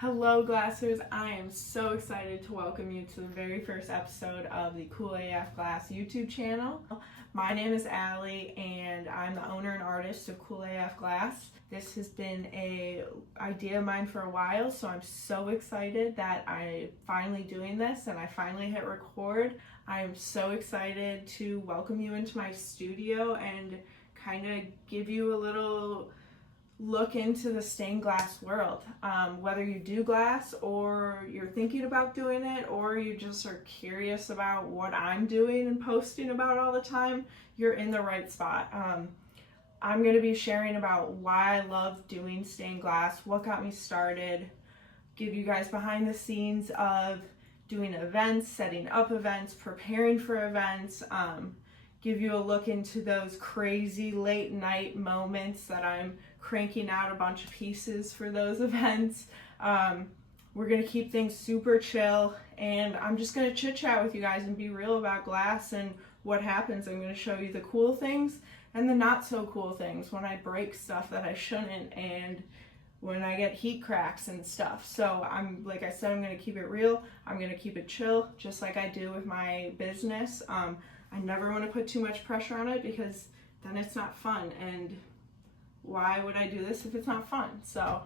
Hello Glassers, I am so excited to welcome you to the very first episode of the coolAFglass YouTube channel. My name is Allie and I'm the owner and artist of coolAFglass. This has been an idea of mine for a while, so I'm so excited that I'm finally doing this and I finally hit record. I'm so excited to welcome you into my studio and kind of give you a little look into the stained glass world. Whether you do glass or you're thinking about doing it or you just are curious about what I'm doing and posting about all the time, you're in the right spot. I'm going to be sharing about why I love doing stained glass, what got me started, give you guys behind the scenes of doing events, setting up events, preparing for events, give you a look into those crazy late night moments that I'm cranking out a bunch of pieces for those events. We're going to keep things super chill, and I'm just going to chit chat with you guys and be real about glass and what happens. I'm going to show you the cool things and the not so cool things when I break stuff that I shouldn't and when I get heat cracks and stuff. So like I said, I'm going to keep it real. I'm going to keep it chill, just like I do with my business. I never want to put too much pressure on it because then it's not fun, and why would I do this if it's not fun? So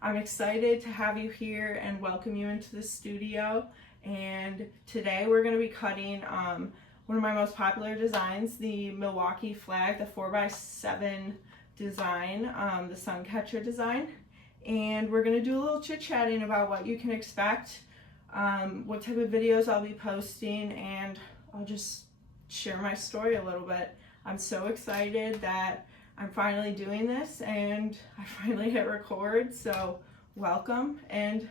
I'm excited to have you here and welcome you into the studio. And today we're going to be cutting one of my most popular designs, the Milwaukee flag, the 4x7 design, the sun catcher design. And we're going to do a little chit-chatting about what you can expect, what type of videos I'll be posting, and I'll just share my story a little bit. I'm so excited that I'm finally doing this and I finally hit record, so welcome and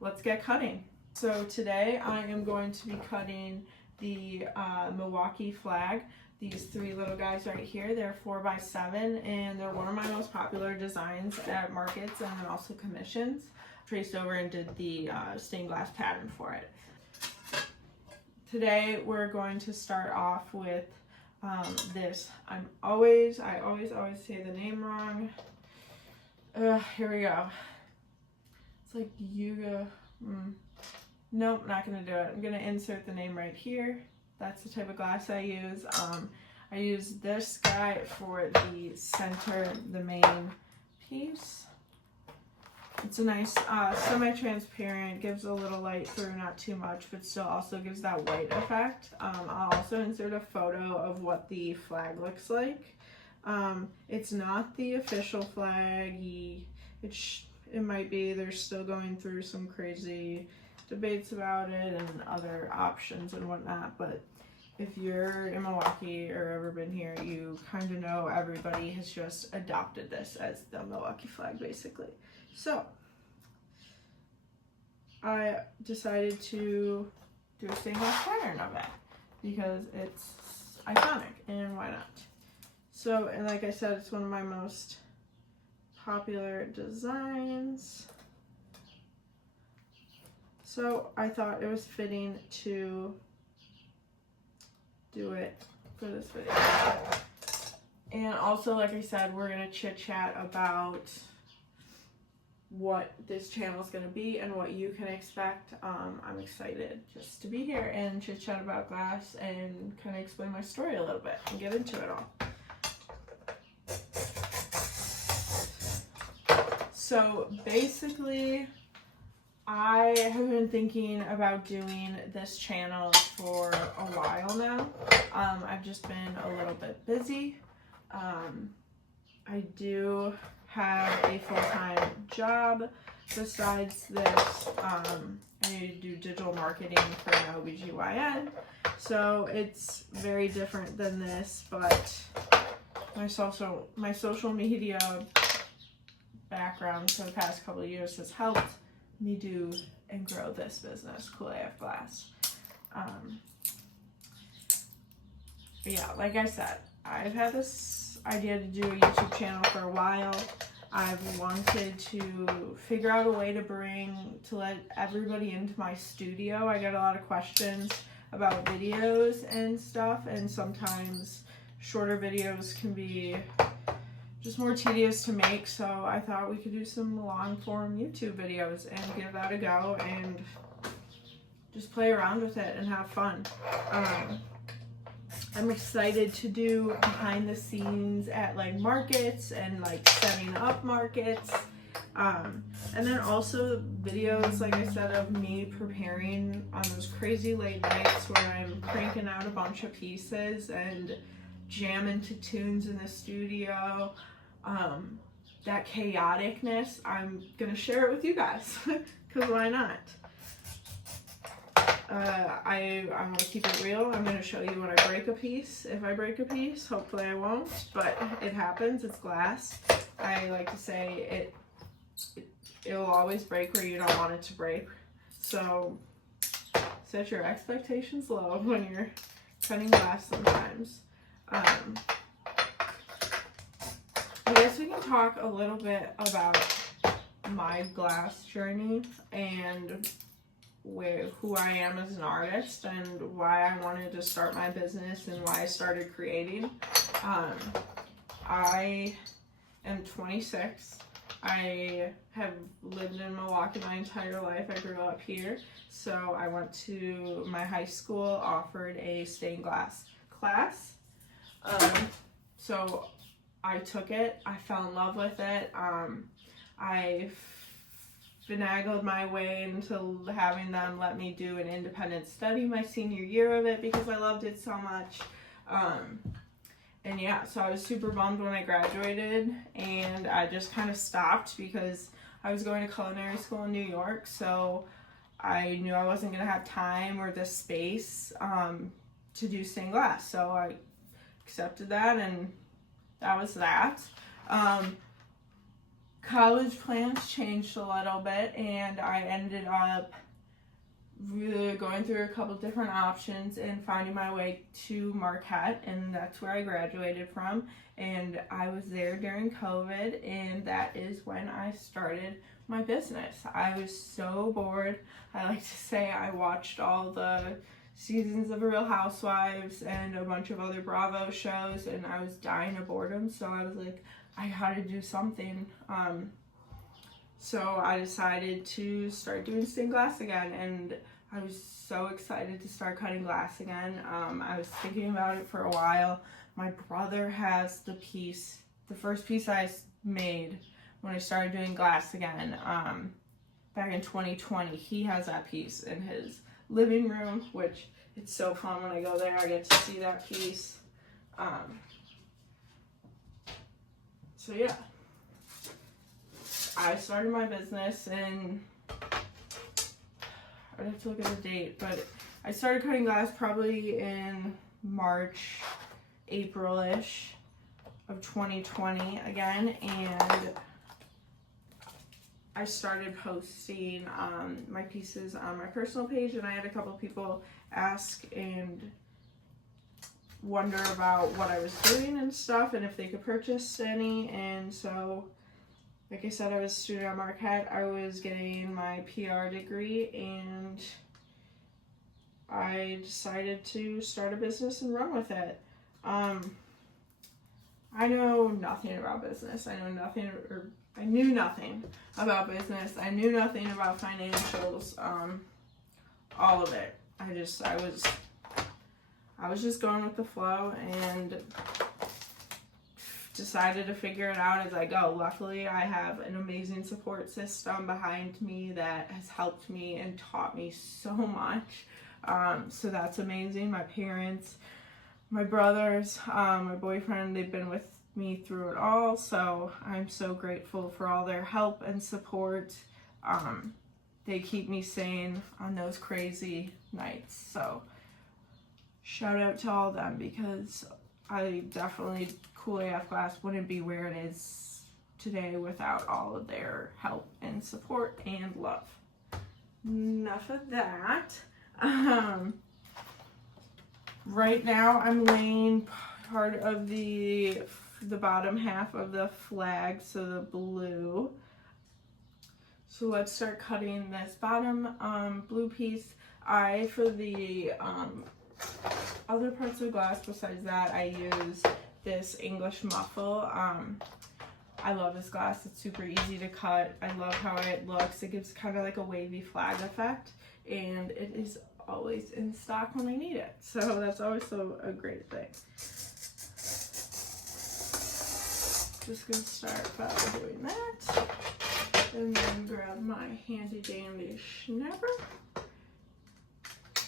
let's get cutting. So today I am going to be cutting the Milwaukee flag. These three little guys right here, they're 4x7 and they're one of my most popular designs at markets and then also commissions. Traced over and did the stained glass pattern for it. Today we're going to start off with this. I always say the name wrong. Here we go. It's like Yuga. Nope, not gonna do it. I'm gonna insert the name right here. That's the type of glass I use. I use this guy for the center, the main piece. It's a nice semi-transparent, gives a little light through, not too much, but still also gives that white effect. I'll also insert a photo of what the flag looks like. It's not the official flag. It might be. They're still going through some crazy debates about it and other options and whatnot, but if you're in Milwaukee or ever been here, you kind of know everybody has just adopted this as the Milwaukee flag, basically. So I decided to do a stained glass pattern of it because it's iconic and why not? So, and like I said, it's one of my most popular designs. So I thought it was fitting to do it for this video. And also, like I said, we're gonna chit chat about what this channel is going to be and what you can expect. I'm excited just to be here and chit chat about glass and kind of explain my story a little bit and get into it all. So basically, I have been thinking about doing this channel for a while now. I've just been a little bit busy. I do have a full-time job besides this. I do digital marketing for an OBGYN, so it's very different than this, but my social media background for the past couple of years has helped me do and grow this business, coolAFglass. But yeah, like I said, I've had this idea to do a YouTube channel for a while. I've wanted to figure out a way to let everybody into my studio. I get a lot of questions about videos and stuff, and sometimes shorter videos can be just more tedious to make, so I thought we could do some long form YouTube videos and give that a go and just play around with it and have fun. I'm excited to do behind the scenes at like markets and like setting up markets. And then also videos, like I said, of me preparing on those crazy late nights where I'm cranking out a bunch of pieces and jamming to tunes in the studio. That chaoticness, I'm gonna share it with you guys, because why not? I'm gonna keep it real. I'm gonna show you when I break a piece. If I break a piece, hopefully I won't, but it happens. It's glass. I like to say it'll always break where you don't want it to break. So set your expectations low when you're cutting glass sometimes. I guess we can talk a little bit about my glass journey and who I am as an artist and why I wanted to start my business and why I started creating. I am 26. I have lived in Milwaukee my entire life. I grew up here. So I went to my high school, offered a stained glass class. So I took it. I fell in love with it. I finagled my way into having them let me do an independent study my senior year of it because I loved it so much. And yeah, so I was super bummed when I graduated, and I just kind of stopped because I was going to culinary school in New York, so I knew I wasn't going to have time or the space to do stained glass. So I accepted that, and that was that. College plans changed a little bit, and I ended up really going through a couple different options and finding my way to Marquette, and that's where I graduated from. And I was there during COVID, and that is when I started my business. I was so bored. I like to say I watched all the seasons of Real Housewives and a bunch of other Bravo shows, and I was dying of boredom, so I was like, I gotta do something. So I decided to start doing stained glass again, and I was so excited to start cutting glass again. I was thinking about it for a while. My brother has the first piece I made when I started doing glass again, back in 2020. He has that piece in his living room, which it's so fun when I go there. I get to see that piece. So yeah, I started my business and I'd have to look at the date, but I started cutting glass probably in March, April-ish of 2020 again, and I started posting my pieces on my personal page, and I had a couple people ask and wonder about what I was doing and stuff and if they could purchase any. And so, like I said, I was a student at Marquette. I was getting my PR degree, and I decided to start a business and run with it. I know nothing about business. I knew nothing about business. I knew nothing about financials. All of it. I was just going with the flow and decided to figure it out as I go. Luckily, I have an amazing support system behind me that has helped me and taught me so much. So that's amazing. My parents, my brothers, my boyfriend, they've been with me through it all. So I'm so grateful for all their help and support. They keep me sane on those crazy nights. So shout out to all of them, because coolAFglass wouldn't be where it is today without all of their help and support and love. Enough of that. Right now I'm laying part of the bottom half of the flag, so the blue. So let's start cutting this bottom blue piece. For the other parts of glass besides that, I use this English muffle. I love this glass. It's super easy to cut. I love how it looks. It gives kind of like a wavy flag effect, and it is always in stock when I need it. So that's always a great thing. Just gonna start by doing that, and then grab my handy dandy snapper,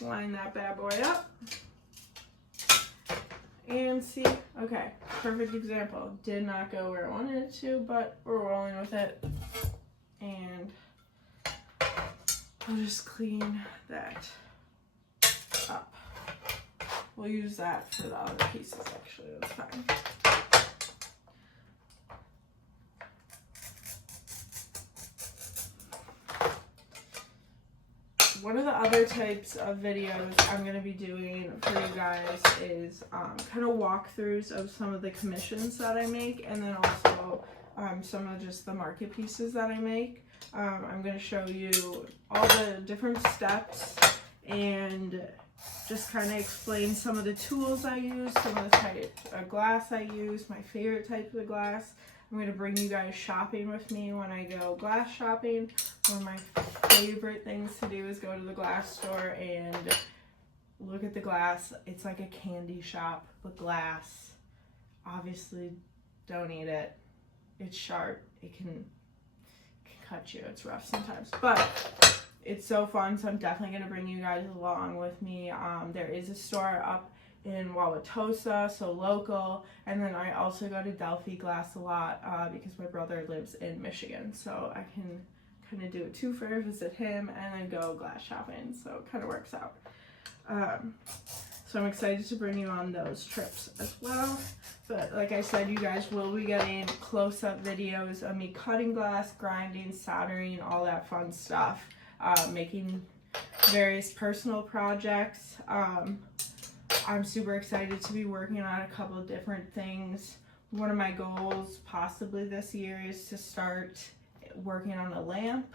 line that bad boy up, and see, okay, perfect example. Did not go where I wanted it to, but we're rolling with it, and I'll just clean that up. We'll use that for the other pieces, actually, that's fine. One of the other types of videos I'm going to be doing for you guys is kind of walkthroughs of some of the commissions that I make, and then also some of just the market pieces that I make. I'm going to show you all the different steps and just kind of explain some of the tools I use, some of the type of glass I use, my favorite type of glass. I'm going to bring you guys shopping with me when I go glass shopping. One of my favorite things to do is go to the glass store and look at the glass. It's like a candy shop with glass. Obviously, don't eat it. It's sharp. It can cut you. It's rough sometimes, but it's so fun. So I'm definitely going to bring you guys along with me. There is a store up in Wauwatosa, so local, and then I also go to Delphi Glass a lot because my brother lives in Michigan, so I can kind of do a twofer, visit him, and then go glass shopping, so it kind of works out. So I'm excited to bring you on those trips as well, but like I said, you guys will be getting close-up videos of me cutting glass, grinding, soldering, all that fun stuff, making various personal projects. I'm super excited to be working on a couple of different things. One of my goals possibly this year is to start working on a lamp.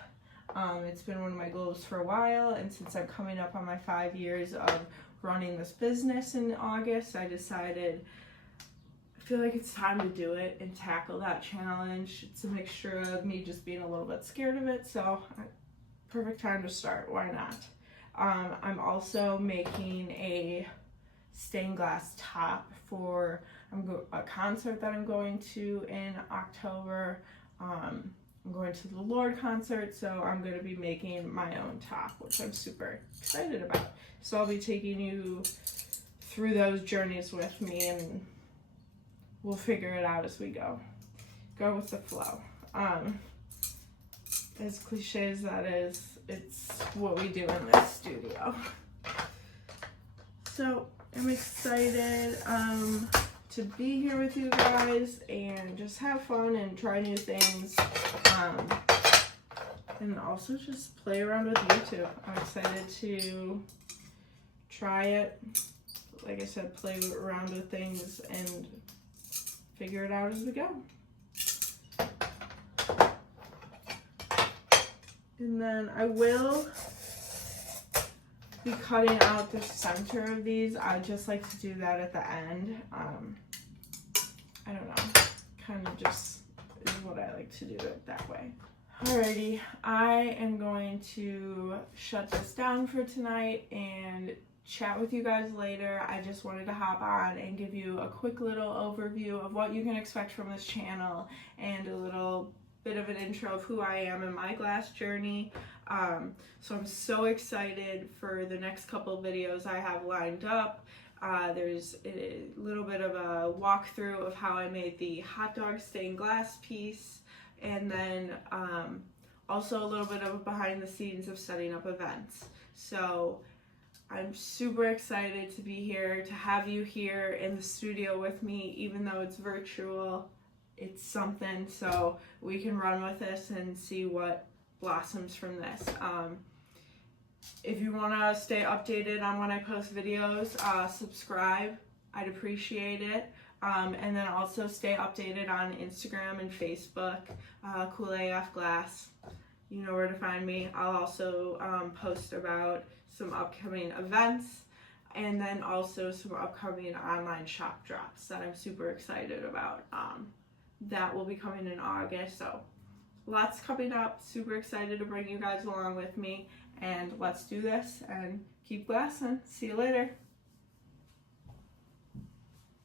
It's been one of my goals for a while, and since I'm coming up on my 5 years of running this business in August, I decided I feel like it's time to do it and tackle that challenge. It's a mixture of me just being a little bit scared of it, so perfect time to start. Why not? I'm also making a stained glass top for a concert that I'm going to in October. I'm going to the Lord concert, so I'm going to be making my own top, which I'm super excited about. So I'll be taking you through those journeys with me, and we'll figure it out as we go. Go with the flow. As cliche as that is, it's what we do in this studio. So I'm excited to be here with you guys and just have fun and try new things, and also just play around with YouTube. I'm excited to try it. Like I said, play around with things and figure it out as we go. And then I will be cutting out the center of these. I just like to do that at the end. I don't know, kind of just is what I like to do it that way. Alrighty, I am going to shut this down for tonight and chat with you guys later. I just wanted to hop on and give you a quick little overview of what you can expect from this channel and a little bit of an intro of who I am and my glass journey. So I'm so excited for the next couple videos I have lined up. There's a little bit of a walkthrough of how I made the hot dog stained glass piece, and then also a little bit of behind the scenes of setting up events. So I'm super excited to be here, to have you here in the studio with me, even though it's virtual. It's something, so we can run with this and see what blossoms from this. If you want to stay updated on when I post videos, subscribe. I'd appreciate it. And then also stay updated on Instagram and Facebook, coolAFglass. You know where to find me. I'll also post about some upcoming events, and then also some upcoming online shop drops that I'm super excited about. that will be coming in August. So lots coming up. Super excited to bring you guys along with me, and let's do this and keep glassing. See you later.